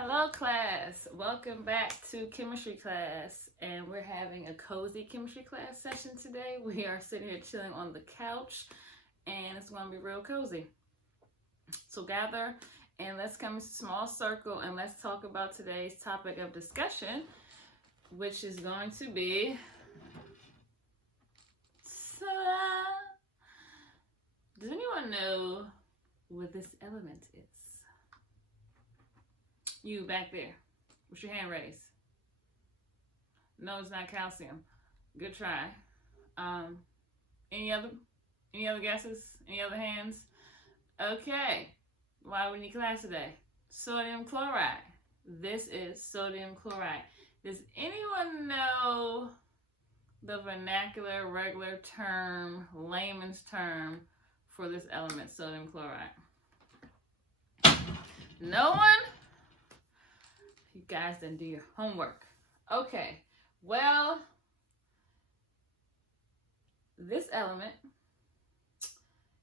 Hello class, welcome back to chemistry class, and we're having a cozy chemistry class session today. We are sitting here chilling on the couch and it's going to be real cozy. So gather and let's come in a small circle and let's talk about today's topic of discussion, which is going to be does anyone know what this element is? You back there, with your hand raised. No, it's not calcium. Good try. Any other guesses? Any other hands? Okay. Why we need class today? Sodium chloride. This is sodium chloride. Does anyone know the vernacular, regular term, layman's term for this element, sodium chloride? No one? You guys didn't do your homework. Okay, well, this element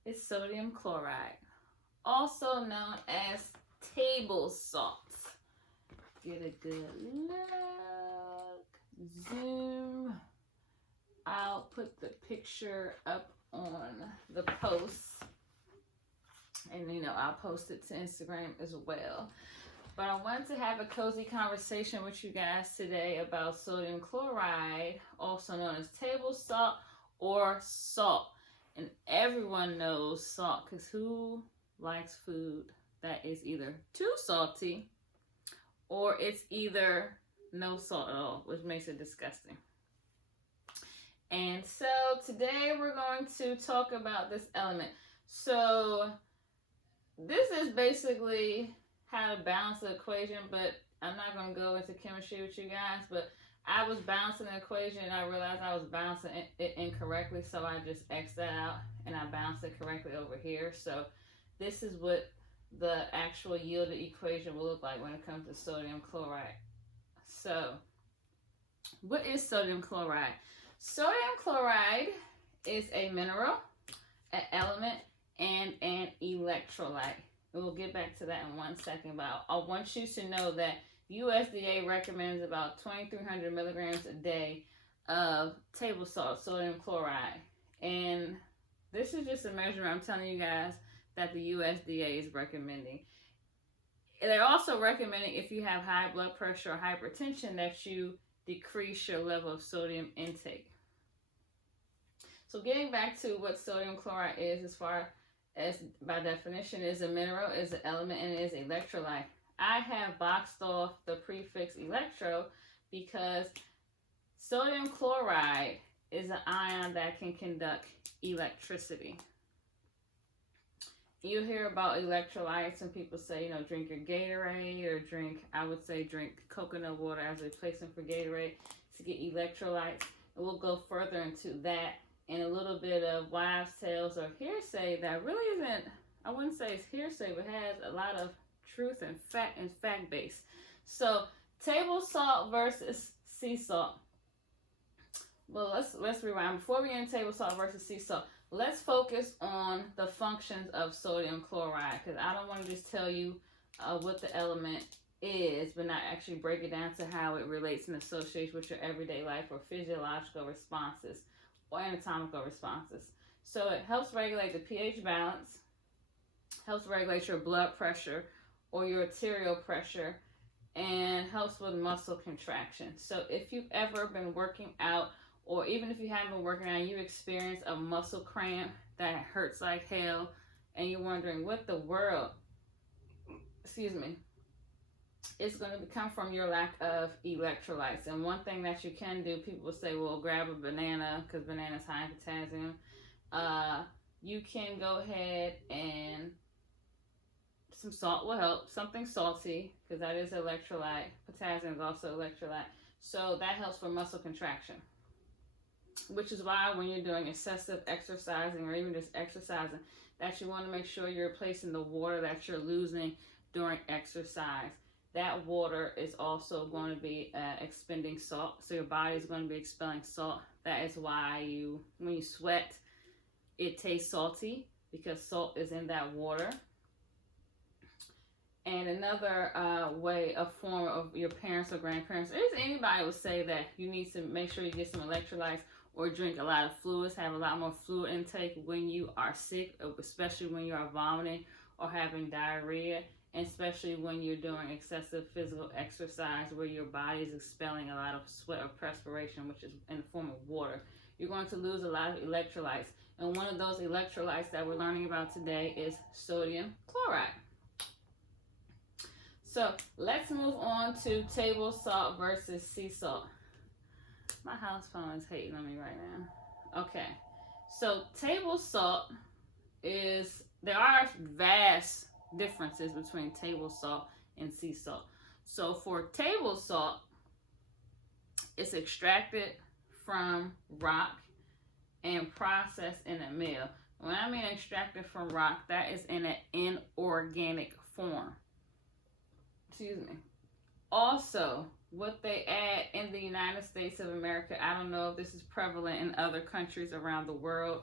is sodium chloride, also known as table salt. Get a good look. Zoom. I'll put the picture up on the post, and I'll post it to Instagram as well. But I wanted to have a cozy conversation with you guys today about sodium chloride, also known as table salt or salt. And everyone knows salt, because who likes food that is either too salty or it's either no salt at all, which makes it disgusting. And so today we're going to talk about this element. So this is basically how to balance the equation, but I'm not going to go into chemistry with you guys, but I was balancing the equation and I realized I was balancing it incorrectly, so I just X'd that out and I balanced it correctly over here. So this is what the actual yielded equation will look like when it comes to sodium chloride. So what is sodium chloride? Sodium chloride is a mineral, an element, and an electrolyte. We'll get back to that in 1 second, but I want you to know that USDA recommends about 2,300 milligrams a day of table salt, sodium chloride. And this is just a measurement I'm telling you guys that the USDA is recommending. They're also recommending, if you have high blood pressure or hypertension, that you decrease your level of sodium intake. So getting back to what sodium chloride is, as far as by definition is a mineral, is an element, and it is electrolyte. I have boxed off the prefix electro because sodium chloride is an ion that can conduct electricity. You hear about electrolytes and people say, drink your Gatorade, or drink coconut water as a replacement for Gatorade to get electrolytes. And we'll go further into that and a little bit of wives' tales or hearsay that really isn't, I wouldn't say it's hearsay, but has a lot of truth and fact base. So table salt versus sea salt. Well, let's rewind. Before we get into table salt versus sea salt, let's focus on the functions of sodium chloride, because I don't want to just tell you what the element is, but not actually break it down to how it relates and associates with your everyday life or physiological responses or anatomical responses. So it helps regulate the pH balance, helps regulate your blood pressure or your arterial pressure, and helps with muscle contraction. So if you've ever been working out, or even if you haven't been working out, you experience a muscle cramp that hurts like hell, and you're wondering what the world, it's going to come from your lack of electrolytes. And one thing that you can do, people say, well, grab a banana because banana's high in potassium. You can go ahead and some salt will help, something salty, because that is electrolyte. Potassium is also electrolyte. So that helps for muscle contraction, which is why when you're doing excessive exercising or even just exercising, that you want to make sure you're replacing the water that you're losing during exercise. That water is also going to be expending salt. So your body is going to be expelling salt. That is why when you sweat, it tastes salty, because salt is in that water. And another way, a form of your parents or grandparents, or anybody would say that you need to make sure you get some electrolytes or drink a lot of fluids, have a lot more fluid intake when you are sick, especially when you are vomiting or having diarrhea, and especially when you're doing excessive physical exercise where your body is expelling a lot of sweat or perspiration, which is in the form of water. You're going to lose a lot of electrolytes. And one of those electrolytes that we're learning about today is sodium chloride. So let's move on to table salt versus sea salt. My house phone is hating on me right now. Okay, so table salt is, there are vast differences between table salt and sea salt. So for table salt, it's extracted from rock and processed in a mill. When I mean extracted from rock, that is in an inorganic form. Excuse me. Also, what they add in the United States of America, I don't know if this is prevalent in other countries around the world,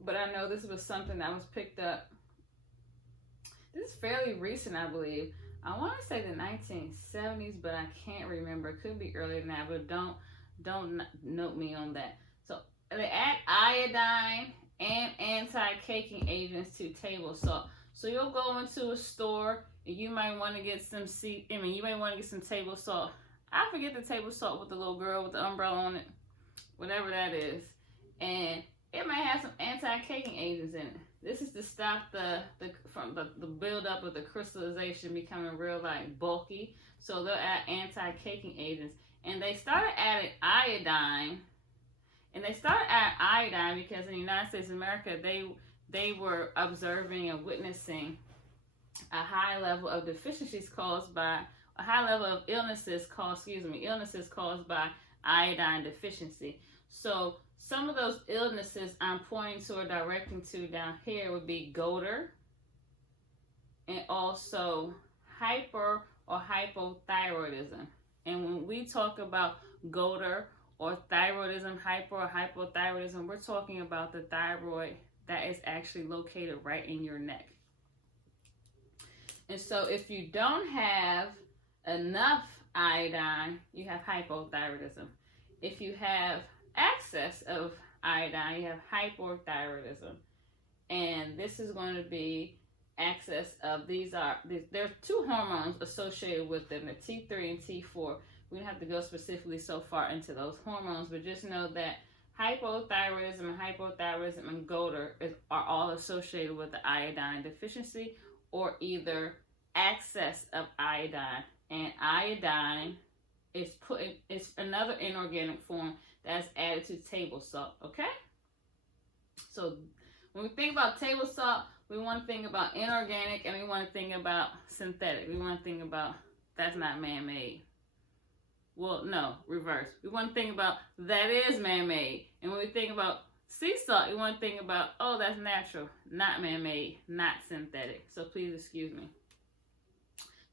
but I know this was something that was picked up. This is fairly recent, I believe. I want to say the 1970s, but I can't remember. It could be earlier than that, but don't note me on that. So they add iodine and anti-caking agents to table salt. So you'll go into a store and you might want to get some you might want to get some table salt. I forget the table salt with the little girl with the umbrella on it, whatever that is, and it might have some anti-caking agents in it. This is to stop the buildup of the crystallization becoming real bulky. So they'll add anti-caking agents, and they started adding iodine. And they started adding iodine because in the United States of America, they were observing and witnessing a high level of deficiencies caused by a high level of illnesses caused by iodine deficiency. So some of those illnesses I'm pointing to or directing to down here would be goiter and also hyper or hypothyroidism. And when we talk about goiter or thyroidism, hyper or hypothyroidism, we're talking about the thyroid that is actually located right in your neck. And so if you don't have enough iodine, you have hypothyroidism. If you have excess of iodine, you have hypothyroidism. And this is going to be excess of, there's two hormones associated with them, the T3 and T4. We don't have to go specifically so far into those hormones, but just know that hypothyroidism and goiter are all associated with the iodine deficiency or either excess of iodine. And iodine is it's another inorganic form that's added to table salt, okay? So when we think about table salt, we want to think about inorganic and we want to think about synthetic. We want to think about that's not man-made. Well, no, reverse. We want to think about that is man-made. And when we think about sea salt, we want to think about, oh, that's natural, not man-made, not synthetic. So please excuse me.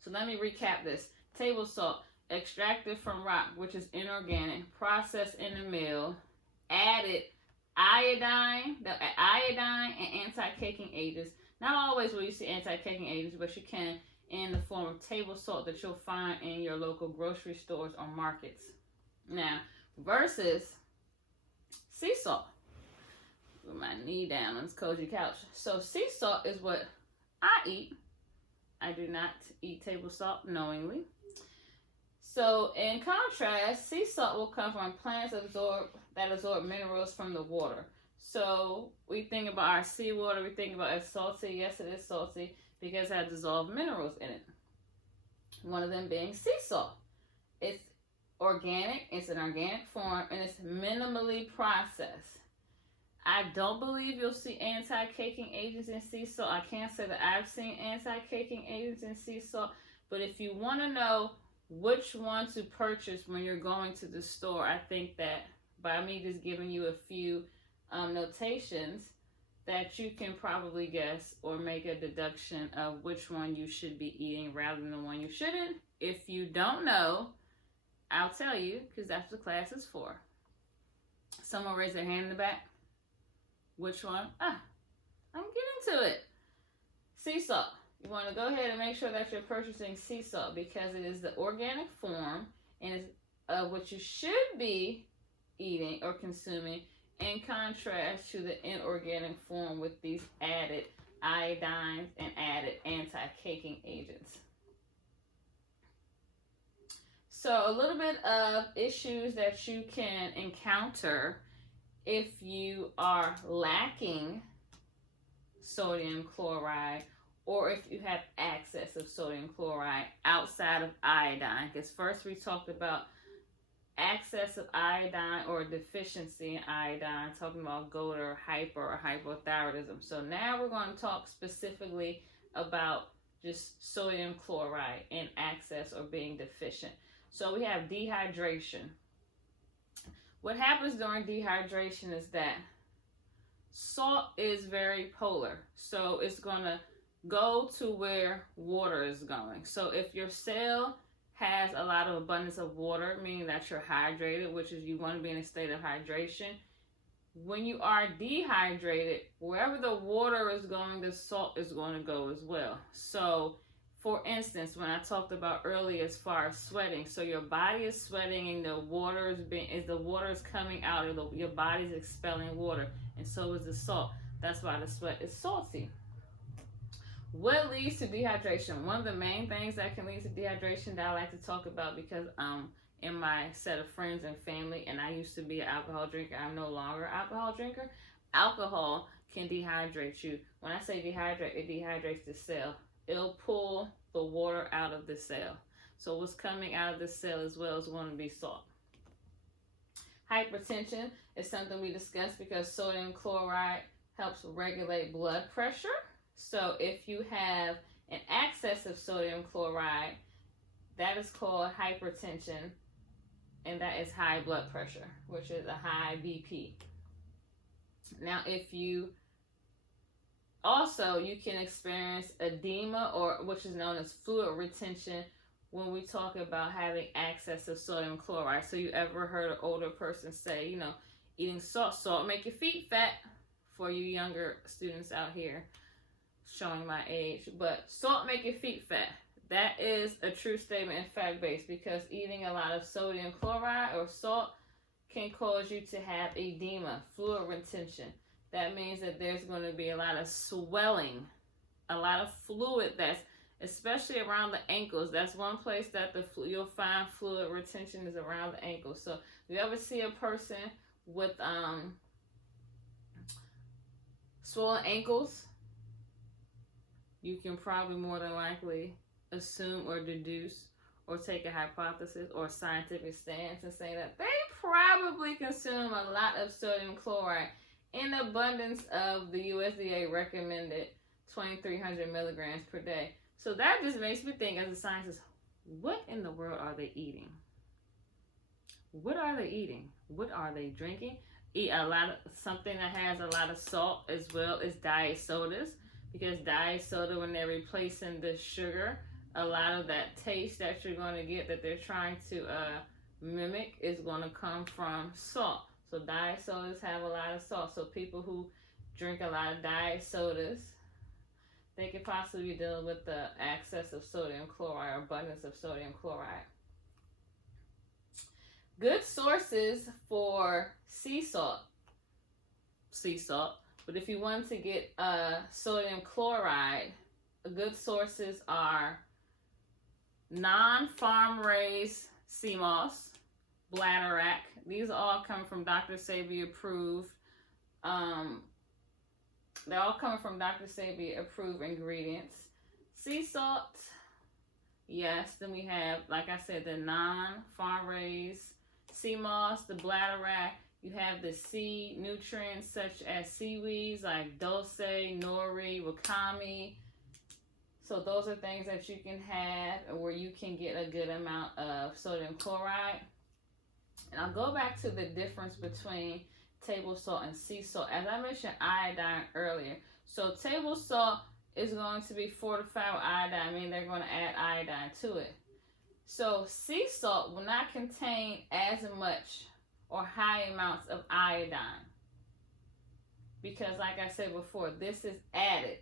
So let me recap this. Table salt, extracted from rock, which is inorganic, processed in a mill, added iodine and anti-caking agents. Not always will you see anti-caking agents, but you can in the form of table salt that you'll find in your local grocery stores or markets. Now, versus sea salt. With my knee down on this cozy couch. So sea salt is what I eat. I do not eat table salt knowingly. So in contrast, sea salt will come from plants that absorb minerals from the water. So we think about our seawater, we think about it's salty. Yes, it is salty because it has dissolved minerals in it. One of them being sea salt. It's organic, it's an organic form, and it's minimally processed. I don't believe you'll see anti-caking agents in sea salt. I can't say that I've seen anti-caking agents in sea salt, but if you want to know which one to purchase when you're going to the store, I think that by me just giving you a few notations that you can probably guess or make a deduction of which one you should be eating rather than the one you shouldn't. If you don't know, I'll tell you because that's what class is for. Someone raise their hand in the back. Which one? I'm getting to it. Sea salt. you want to go ahead and make sure that you're purchasing sea salt because it is the organic form and is what you should be eating or consuming, in contrast to the inorganic form with these added iodines and added anti-caking agents. So a little bit of issues that you can encounter if you are lacking sodium chloride or if you have excess of sodium chloride outside of iodine. Because first we talked about excess of iodine or deficiency in iodine, talking about GOAT or hypothyroidism. So now we're going to talk specifically about just sodium chloride in excess or being deficient. So we have dehydration. What happens during dehydration is that salt is very polar. So it's going to go to where water is going. So if your cell has a lot of abundance of water, meaning that you're hydrated, which is you want to be in a state of hydration. When you are dehydrated, wherever the water is going, the salt is going to go as well. So, for instance, when I talked about earlier as far as sweating, so your body is sweating and the water is coming out, or your body is expelling water, and so is the salt. That's why the sweat is salty. What leads to dehydration? One of the main things that can lead to dehydration that I like to talk about, because in my set of friends and family, and I used to be an alcohol drinker, I'm no longer an alcohol drinker. Alcohol can dehydrate you. When I say dehydrate, it dehydrates the cell. It'll pull the water out of the cell. So what's coming out of the cell as well is going to be salt. Hypertension is something we discussed because sodium chloride helps regulate blood pressure. So if you have an excess of sodium chloride, that is called hypertension, and that is high blood pressure, which is a high BP. Now, if you can experience edema, or which is known as fluid retention, when we talk about having excess of sodium chloride. So you ever heard an older person say, eating salt make your feet fat, for you younger students out here, showing my age, but salt make your feet fat. That is a true statement and fact-based, because eating a lot of sodium chloride or salt can cause you to have edema, fluid retention. That means that there's going to be a lot of swelling, a lot of fluid, that's especially around the ankles. That's one place that you'll find fluid retention is around the ankles. So if you ever see a person with swollen ankles, you can probably more than likely assume or deduce or take a hypothesis or a scientific stance and say that they probably consume a lot of sodium chloride in abundance of the USDA recommended 2,300 milligrams per day. So that just makes me think, as a scientist, what in the world are they eating? What are they eating? What are they drinking? Eat a lot of something that has a lot of salt as well as diet sodas. Because diet soda, when they're replacing the sugar, a lot of that taste that you're going to get that they're trying to mimic is going to come from salt. So diet sodas have a lot of salt. So people who drink a lot of diet sodas, they could possibly be dealing with the excess of sodium chloride or abundance of sodium chloride. Good sources for sea salt. But if you want to get sodium chloride, good sources are non-farm raised sea moss, bladderwrack. These all come from Dr. Sebi approved. They're all coming from Dr. Sebi approved ingredients. Sea salt, yes. Then we have, like I said, the non-farm raised sea moss, the bladderwrack. You have the sea nutrients such as seaweeds like dulse, nori, wakame. So those are things that you can have where you can get a good amount of sodium chloride. And I'll go back to the difference between table salt and sea salt. As I mentioned iodine earlier. So table salt is going to be fortified with iodine, meaning they're going to add iodine to it. So sea salt will not contain as much or high amounts of iodine, because like I said before, this is added.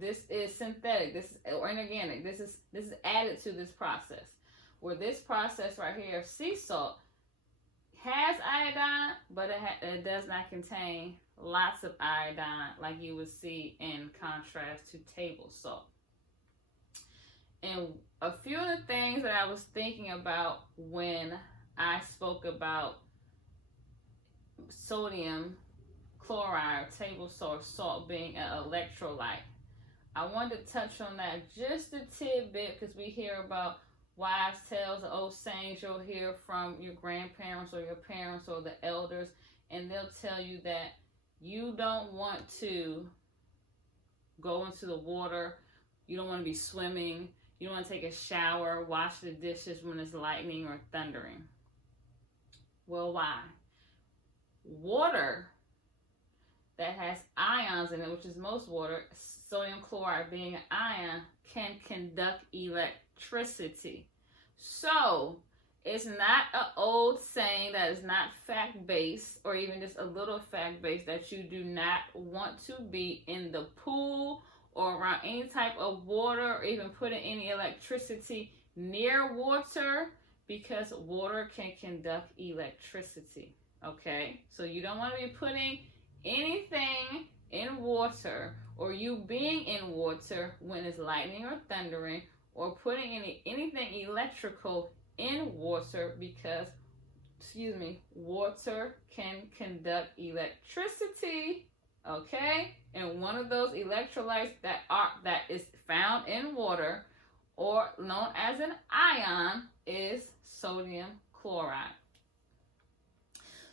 This is synthetic. This is or inorganic. This is added to this process. Where this process right here of sea salt has iodine, but it does not contain lots of iodine like you would see in contrast to table salt. And a few of the things that I was thinking about when I spoke about sodium chloride or table salt being an electrolyte, I wanted to touch on that just a tidbit because we hear about wives' tales, the old sayings you'll hear from your grandparents or your parents or the elders, and they'll tell you that you don't want to go into the water, you don't want to be swimming, you don't want to take a shower, wash the dishes when it's lightning or thundering. Well, why? Water that has ions in it, which is most water, sodium chloride being an ion, can conduct electricity. So it's not an old saying that is not fact-based or even just a little fact-based that you do not want to be in the pool or around any type of water or even putting any electricity near water, because water can conduct electricity. Okay, so you don't want to be putting anything in water or you being in water when it's lightning or thundering, or putting anything electrical in water, because water can conduct electricity. Okay, and one of those electrolytes that is found in water, or known as an ion, is sodium chloride.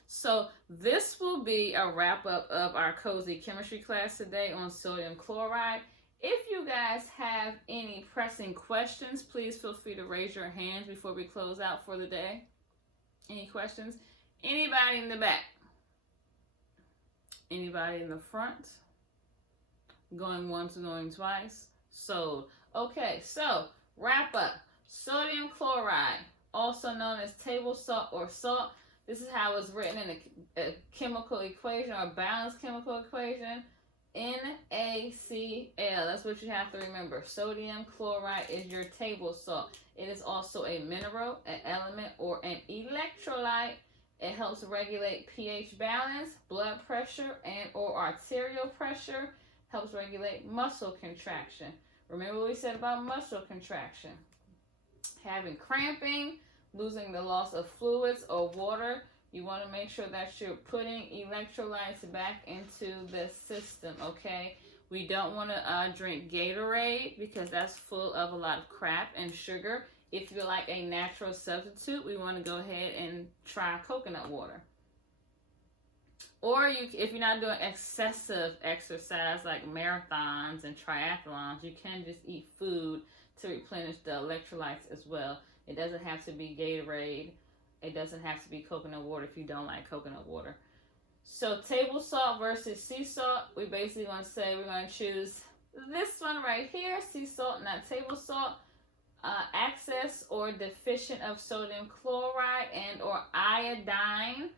So this will be a wrap up of our cozy chemistry class today on sodium chloride. If you guys have any pressing questions, please feel free to raise your hands before we close out for the day. Any questions? Anybody in the back? Anybody in the front? Going once, going twice? So, okay, so wrap up. Sodium chloride, also known as table salt or salt. This is how it's written in a chemical equation or a balanced chemical equation. NaCl. That's what you have to remember. Sodium chloride is your table salt. It is also a mineral, an element, or an electrolyte. It helps regulate pH balance, blood pressure, and or arterial pressure. Helps regulate muscle contraction. Remember what we said about muscle contraction. Having cramping, losing the loss of fluids or water. You want to make sure that you're putting electrolytes back into the system, okay? We don't want to drink Gatorade because that's full of a lot of crap and sugar. If you like a natural substitute, we want to go ahead and try coconut water. Or if you're not doing excessive exercise like marathons and triathlons, you can just eat food to replenish the electrolytes as well. It doesn't have to be Gatorade. It doesn't have to be coconut water if you don't like coconut water. So table salt versus sea salt, we basically want to say we're going to choose this one right here, sea salt, not table salt. Excess or deficient of sodium chloride and or iodine,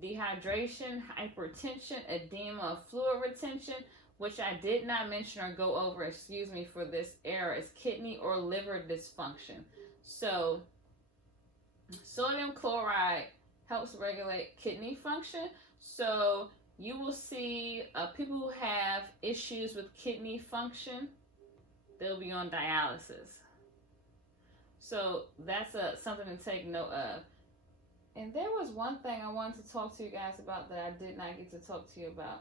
dehydration, hypertension, edema, fluid retention, which I did not mention or go over, for this error, is kidney or liver dysfunction. So sodium chloride helps regulate kidney function. So you will see people who have issues with kidney function, they'll be on dialysis. So that's something to take note of. And there was one thing I wanted to talk to you guys about that I did not get to talk to you about.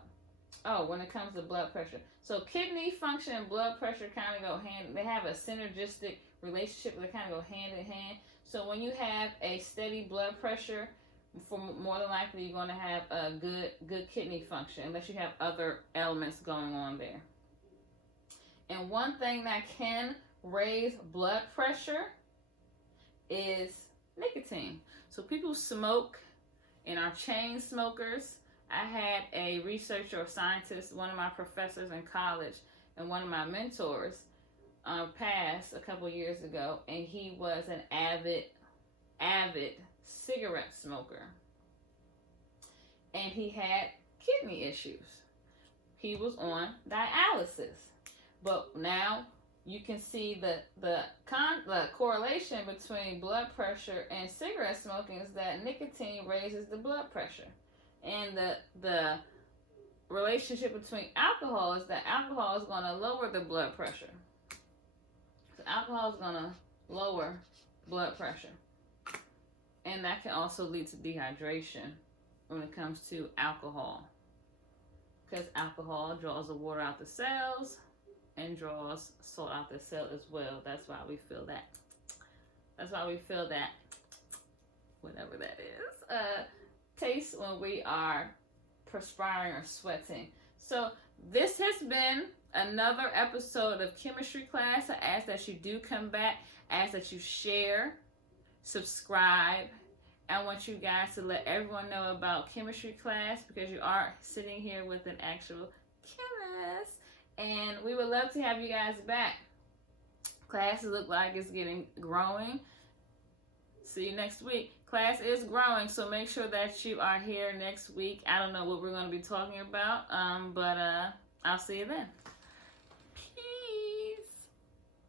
Oh, when it comes to blood pressure. So kidney function and blood pressure kind of go hand, they have a synergistic relationship, they kind of go hand in hand. So when you have a steady blood pressure, for more than likely you're going to have a good kidney function, unless you have other elements going on there. And one thing that can raise blood pressure is nicotine. So people smoke and are chain smokers. I had a researcher or scientist, one of my professors in college and one of my mentors passed a couple years ago, and he was an avid cigarette smoker. And he had kidney issues. He was on dialysis. But now you can see the correlation between blood pressure and cigarette smoking is that nicotine raises the blood pressure, and the relationship between alcohol is that alcohol is going to lower the blood pressure. So alcohol is going to lower blood pressure, and that can also lead to dehydration when it comes to alcohol, because alcohol draws the water out the cells and draws salt out the cell as well. That's why we feel that. That's why we feel that, whatever that is, taste when we are perspiring or sweating. So this has been another episode of chemistry class. I ask that you do come back. I ask that you share, subscribe. I want you guys to let everyone know about chemistry class, because you are sitting here with an actual chemist. And we would love to have you guys back. Classes look like it's growing. See you next week. Class is growing, so make sure that you are here next week. I don't know what we're going to be talking about, but I'll see you then.